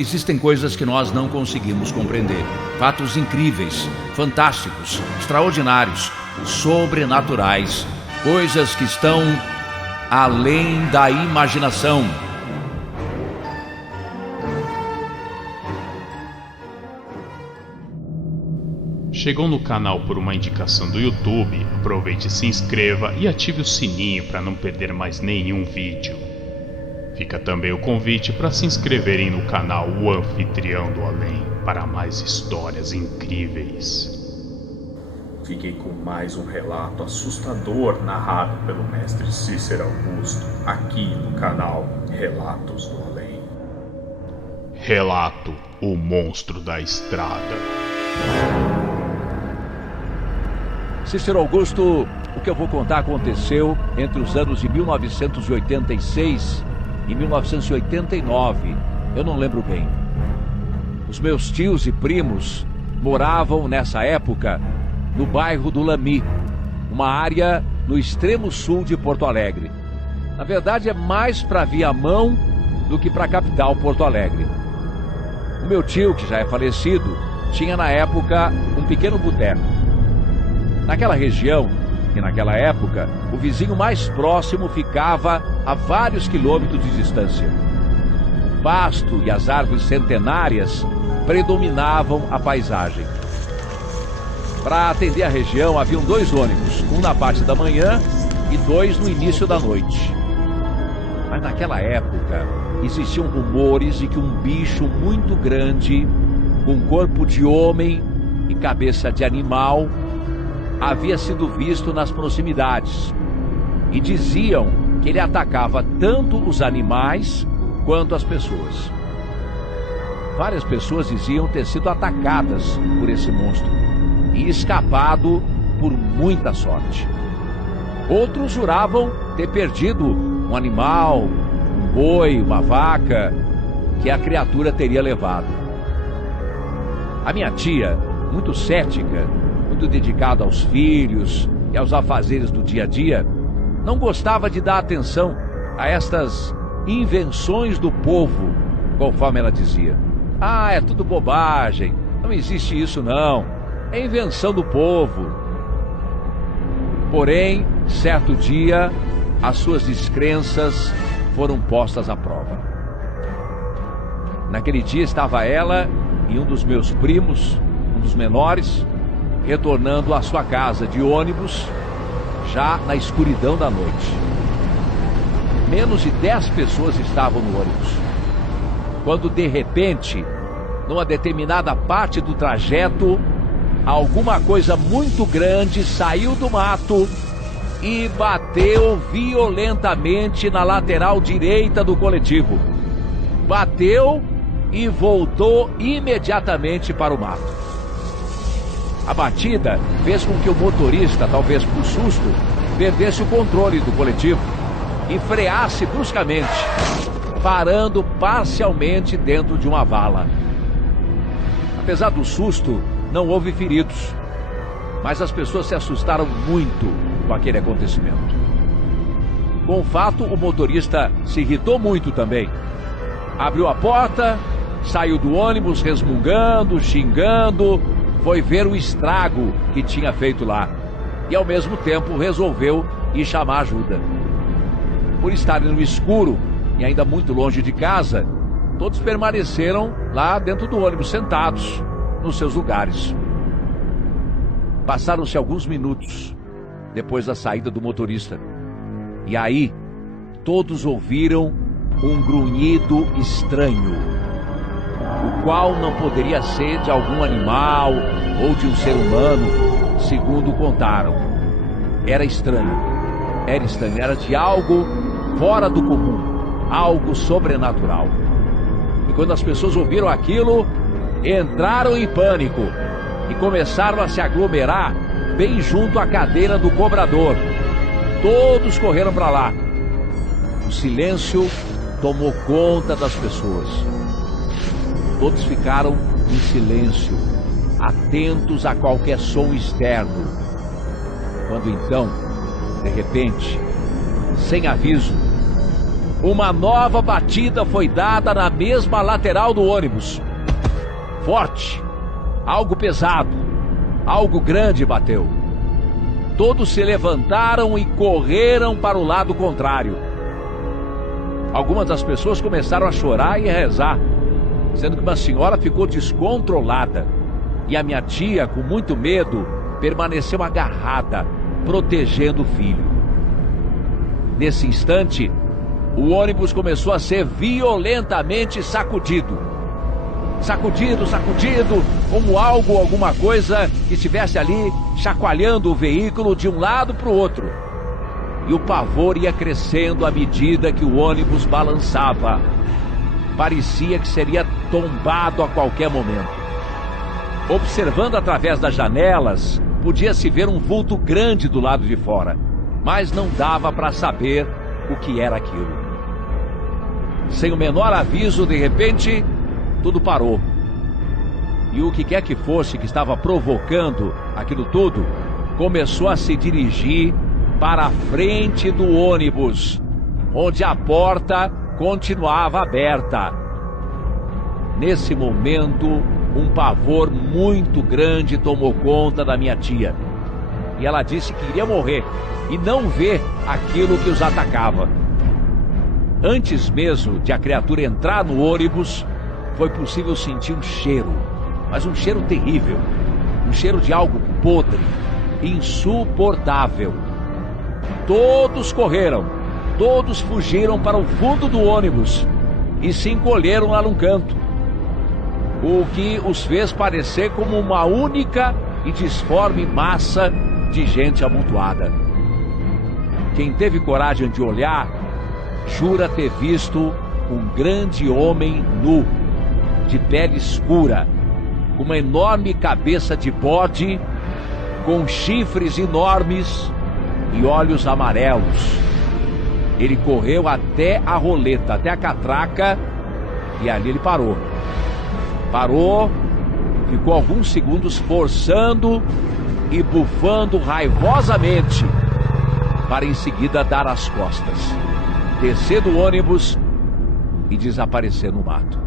Existem coisas que nós não conseguimos compreender. Fatos incríveis, fantásticos, extraordinários, sobrenaturais. Coisas que estão além da imaginação. Chegou no canal por uma indicação do YouTube? Aproveite e se inscreva e ative o sininho para não perder mais nenhum vídeo. Fica também o convite para se inscreverem no canal O Anfitrião do Além para mais histórias incríveis. Fiquei com mais um relato assustador narrado pelo mestre Cícero Augusto aqui no canal Relatos do Além. Relato: O Monstro da Estrada. Cícero Augusto, o que eu vou contar aconteceu entre os anos de 1986 e 1989, eu não lembro bem. Os meus tios e primos moravam nessa época no bairro do Lami, uma área no extremo sul de Porto Alegre. Na verdade é mais para Viamão do que para a capital Porto Alegre. O meu tio, que já é falecido, tinha na época um pequeno boteco. Naquela região, e naquela época, o vizinho mais próximo ficava a vários quilômetros de distância. O pasto e as árvores centenárias predominavam a paisagem. Para atender a região, haviam 2 ônibus, um na parte da manhã e 2 no início da noite. Mas naquela época, existiam rumores de que um bicho muito grande, com corpo de homem e cabeça de animal, havia sido visto nas proximidades, e diziam que ele atacava tanto os animais quanto as pessoas. Várias pessoas diziam ter sido atacadas por esse monstro e escapado por muita sorte. Outros juravam ter perdido um animal, um boi, uma vaca, que a criatura teria levado. A minha tia, muito cética, muito dedicado aos filhos e aos afazeres do dia a dia, não gostava de dar atenção a estas invenções do povo, conforme ela dizia. Ah, é tudo bobagem, não existe isso não, é invenção do povo. Porém, certo dia, as suas descrenças foram postas à prova. Naquele dia estava ela e um dos meus primos, um dos menores, retornando à sua casa de ônibus, já na escuridão da noite. Menos de 10 pessoas estavam no ônibus, quando de repente, numa determinada parte do trajeto, alguma coisa muito grande saiu do mato e bateu violentamente na lateral direita do coletivo. Bateu e voltou imediatamente para o mato. A batida fez com que o motorista, talvez por susto, perdesse o controle do coletivo e freasse bruscamente, parando parcialmente dentro de uma vala. Apesar do susto, não houve feridos, mas as pessoas se assustaram muito com aquele acontecimento. Com o fato, o motorista se irritou muito também. Abriu a porta, saiu do ônibus resmungando, xingando, foi ver o estrago que tinha feito lá e ao mesmo tempo resolveu ir chamar ajuda. Por estarem no escuro e ainda muito longe de casa, todos permaneceram lá dentro do ônibus sentados nos seus lugares. Passaram-se alguns minutos depois da saída do motorista e aí todos ouviram um grunhido estranho, o qual não poderia ser de algum animal ou de um ser humano, segundo contaram. Era estranho, era de algo fora do comum, algo sobrenatural. E quando as pessoas ouviram aquilo, entraram em pânico e começaram a se aglomerar bem junto à cadeira do cobrador. Todos correram para lá. O silêncio tomou conta das pessoas. Todos ficaram em silêncio, atentos a qualquer som externo. Quando então, de repente, sem aviso, uma nova batida foi dada na mesma lateral do ônibus. Forte, algo pesado, algo grande bateu. Todos se levantaram e correram para o lado contrário. Algumas das pessoas começaram a chorar e a rezar, sendo que uma senhora ficou descontrolada. E a minha tia, com muito medo, permaneceu agarrada, protegendo o filho. Nesse instante, o ônibus começou a ser violentamente sacudido. Sacudido, como alguma coisa que estivesse ali chacoalhando o veículo de um lado para o outro. E o pavor ia crescendo à medida que o ônibus balançava. Parecia que seria tombado a qualquer momento. Observando através das janelas, podia-se ver um vulto grande do lado de fora, mas não dava para saber o que era aquilo. Sem o menor aviso, de repente, tudo parou. E o que quer que fosse que estava provocando aquilo tudo, começou a se dirigir para a frente do ônibus, onde a porta continuava aberta. Nesse momento, um pavor muito grande tomou conta da minha tia. E ela disse que iria morrer e não ver aquilo que os atacava. Antes mesmo de a criatura entrar no ônibus, foi possível sentir um cheiro, mas um cheiro terrível, um cheiro de algo podre, insuportável. Todos correram, todos fugiram para o fundo do ônibus e se encolheram lá num canto, o que os fez parecer como uma única e disforme massa de gente amontoada. Quem teve coragem de olhar, jura ter visto um grande homem nu, de pele escura, com uma enorme cabeça de bode, com chifres enormes e olhos amarelos. Ele correu até a roleta, até a catraca, e ali ele parou. Ficou alguns segundos forçando e bufando raivosamente, para em seguida dar as costas, descer do ônibus e desaparecer no mato.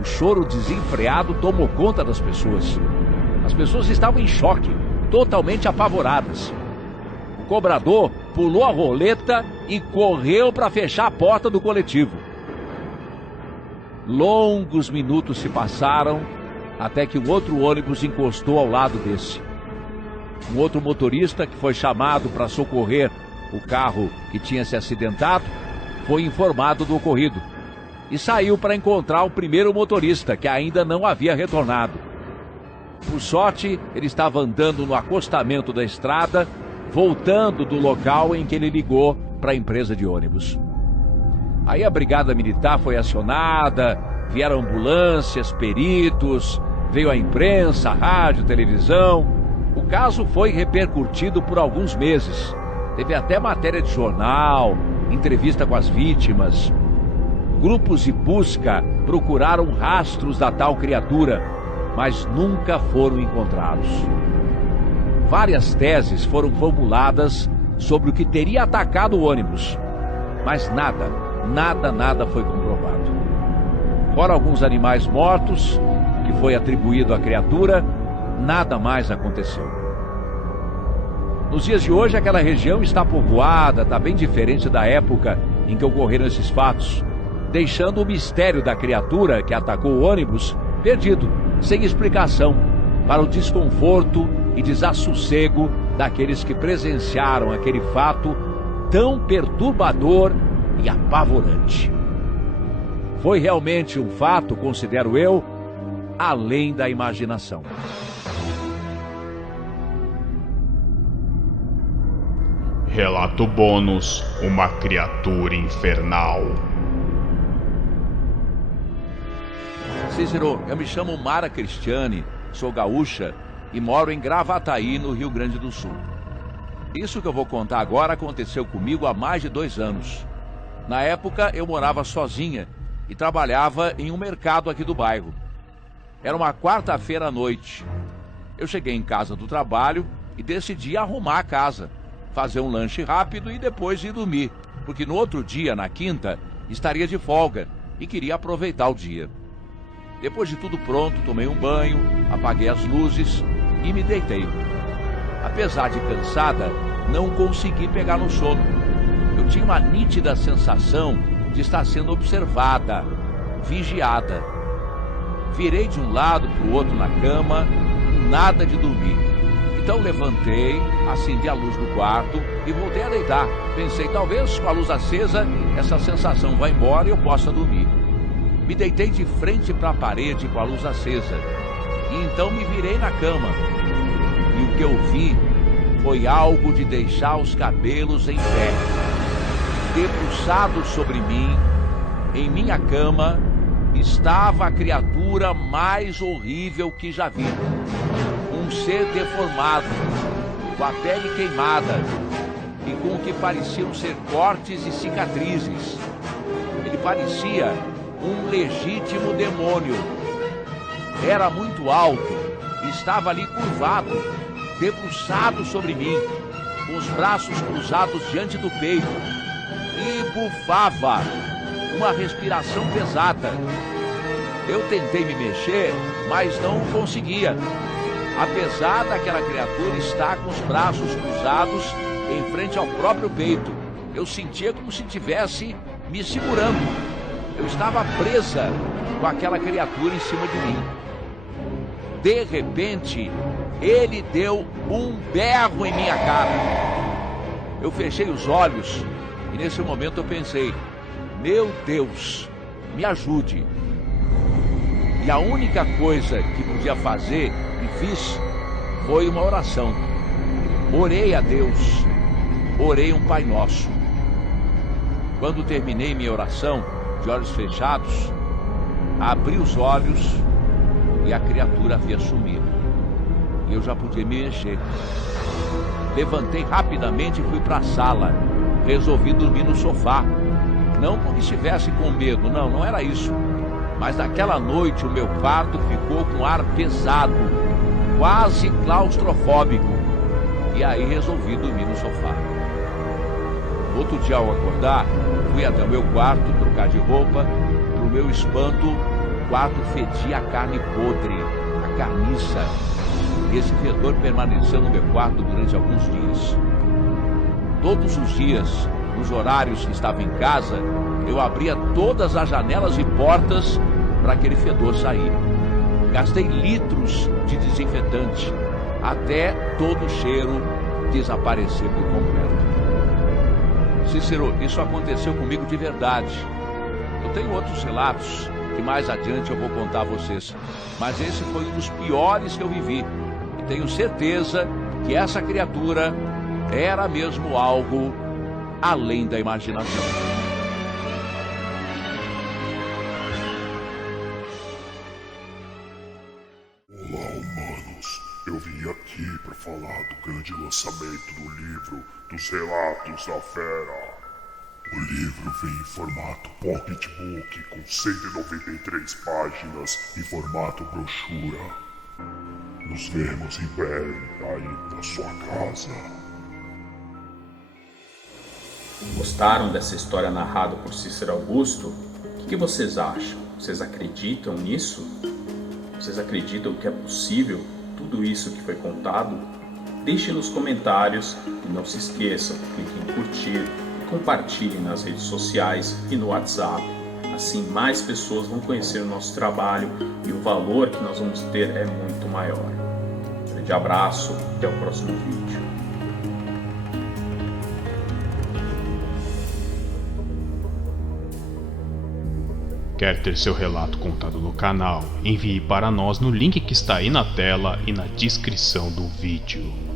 O choro desenfreado tomou conta das pessoas. As pessoas estavam em choque, totalmente apavoradas. O cobrador pulou a roleta e correu para fechar a porta do coletivo. Longos minutos se passaram até que um outro ônibus encostou ao lado desse. Um outro motorista, que foi chamado para socorrer o carro que tinha se acidentado, foi informado do ocorrido e saiu para encontrar o primeiro motorista, que ainda não havia retornado. Por sorte, ele estava andando no acostamento da estrada, voltando do local em que ele ligou para a empresa de ônibus. Aí a brigada militar foi acionada, vieram ambulâncias, peritos, veio a imprensa, rádio, televisão. O caso foi repercutido por alguns meses. Teve até matéria de jornal, entrevista com as vítimas. Grupos de busca procuraram rastros da tal criatura, mas nunca foram encontrados. Várias teses foram formuladas sobre o que teria atacado o ônibus, mas nada foi comprovado. Fora alguns animais mortos, que foi atribuído à criatura, nada mais aconteceu. Nos dias de hoje, aquela região está povoada, está bem diferente da época em que ocorreram esses fatos, deixando o mistério da criatura que atacou o ônibus perdido, sem explicação, para o desconforto e desassossego daqueles que presenciaram aquele fato tão perturbador e apavorante. Foi realmente um fato, considero eu, além da imaginação. Relato bônus: uma criatura infernal. Cícero, eu me chamo Mara Cristiane, sou gaúcha e moro em Gravataí, no Rio Grande do Sul. Isso que eu vou contar agora aconteceu comigo há mais de 2 anos. Na época, eu morava sozinha e trabalhava em um mercado aqui do bairro. Era uma quarta-feira à noite. Eu cheguei em casa do trabalho e decidi arrumar a casa, fazer um lanche rápido e depois ir dormir. porque no outro dia, na quinta, estaria de folga e queria aproveitar o dia. Depois de tudo pronto, tomei um banho, apaguei as luzes e me deitei. Apesar de cansada, não consegui pegar no sono. Eu tinha uma nítida sensação de estar sendo observada, vigiada. Virei de um lado para o outro na cama, nada de dormir. Então levantei, acendi a luz do quarto e voltei a deitar. Pensei, talvez com a luz acesa, essa sensação vá embora e eu possa dormir. Me deitei de frente para a parede com a luz acesa. E então me virei na cama. E o que eu vi foi algo de deixar os cabelos em pé. Debruçado sobre mim, em minha cama, estava a criatura mais horrível que já vi. Um ser deformado, com a pele queimada e com o que pareciam ser cortes e cicatrizes. Ele parecia um legítimo demônio. Era muito alto e estava ali curvado, debruçado sobre mim, com os braços cruzados diante do peito, e bufava uma respiração pesada. Eu tentei me mexer, mas não conseguia. Apesar daquela criatura estar com os braços cruzados em frente ao próprio peito, eu sentia como se estivesse me segurando. Eu estava presa com aquela criatura em cima de mim. De repente, ele deu um berro em minha cara. Eu fechei os olhos e nesse momento eu pensei, meu Deus, me ajude. E a única coisa que podia fazer e fiz foi uma oração. Orei a Deus, orei um Pai Nosso. Quando terminei minha oração, de olhos fechados, abri os olhos e a criatura havia sumido. E eu já podia me mexer. Levantei rapidamente e fui para a sala. Resolvi dormir no sofá. Não porque estivesse com medo, não era isso. Mas naquela noite o meu quarto ficou com ar pesado, quase claustrofóbico. E aí resolvi dormir no sofá. Outro dia ao acordar, fui até o meu quarto trocar de roupa. Para o meu espanto, o quarto fedia a carne podre, a carniça. E esse fedor permaneceu no meu quarto durante alguns dias. Todos os dias, nos horários que estava em casa, eu abria todas as janelas e portas para aquele fedor sair. Gastei litros de desinfetante até todo o cheiro desaparecer por completo. Cícero, isso aconteceu comigo de verdade. Eu tenho outros relatos que mais adiante eu vou contar a vocês, mas esse foi um dos piores que eu vivi. E tenho certeza que essa criatura era mesmo algo além da imaginação. Olá, humanos. Eu vim aqui para falar do grande lançamento do livro dos Relatos da Fera. O livro vem em formato pocketbook com 193 páginas em formato brochura. Nos vemos em breve aí na sua casa. Gostaram dessa história narrada por Cícero Augusto? O que vocês acham? Vocês acreditam nisso? Vocês acreditam que é possível tudo isso que foi contado? Deixe nos comentários e não se esqueçam, clique em curtir e compartilhe nas redes sociais e no WhatsApp. Assim mais pessoas vão conhecer o nosso trabalho e o valor que nós vamos ter é muito maior. Um grande abraço, até o próximo vídeo. Quer ter seu relato contado no canal? Envie para nós no link que está aí na tela e na descrição do vídeo.